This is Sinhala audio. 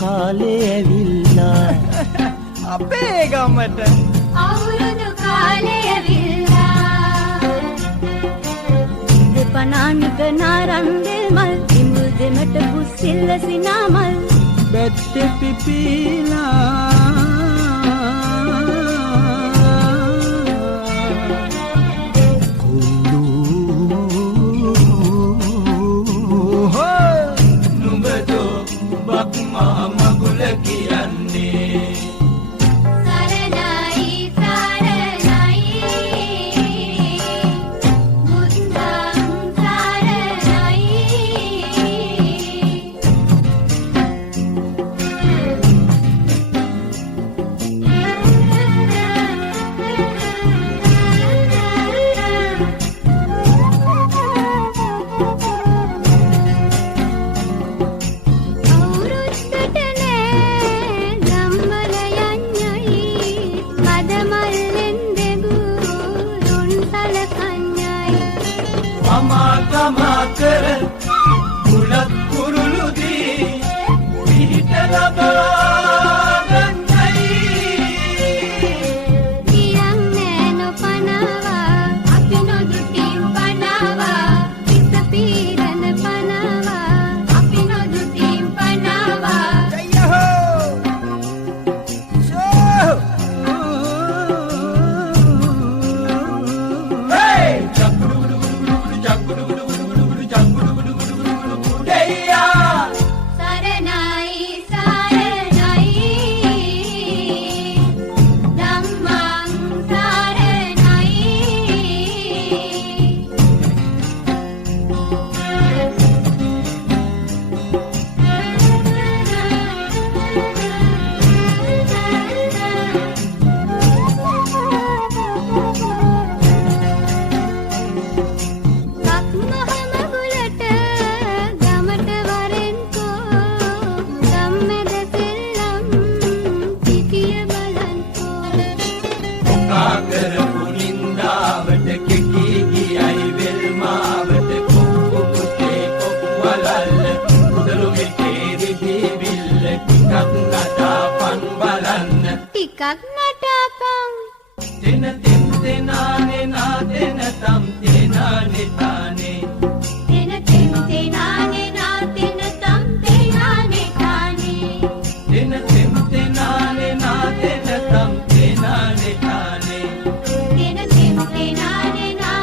කාලේ ඇවිල්ලා අපේ ගමට අවුරුදු කාලේ ඇවිල්ලා දෙපනානික නාරංගෙල් මල් ඉමුල් දෙමට පුස්සිල්ල සිනාමල් බැත්තේ පිපිලා ටිකක් නටපන් තෙන තෙන් තෙනානේ නා තෙන තම් තෙනානේ තානේ තෙන තෙන් තෙනානේ නා තෙන තම් තෙනානේ තානේ තෙන තෙන් තෙනානේ නා තෙන තම් තෙනානේ තානේ තෙන තෙන් තෙනානේ නා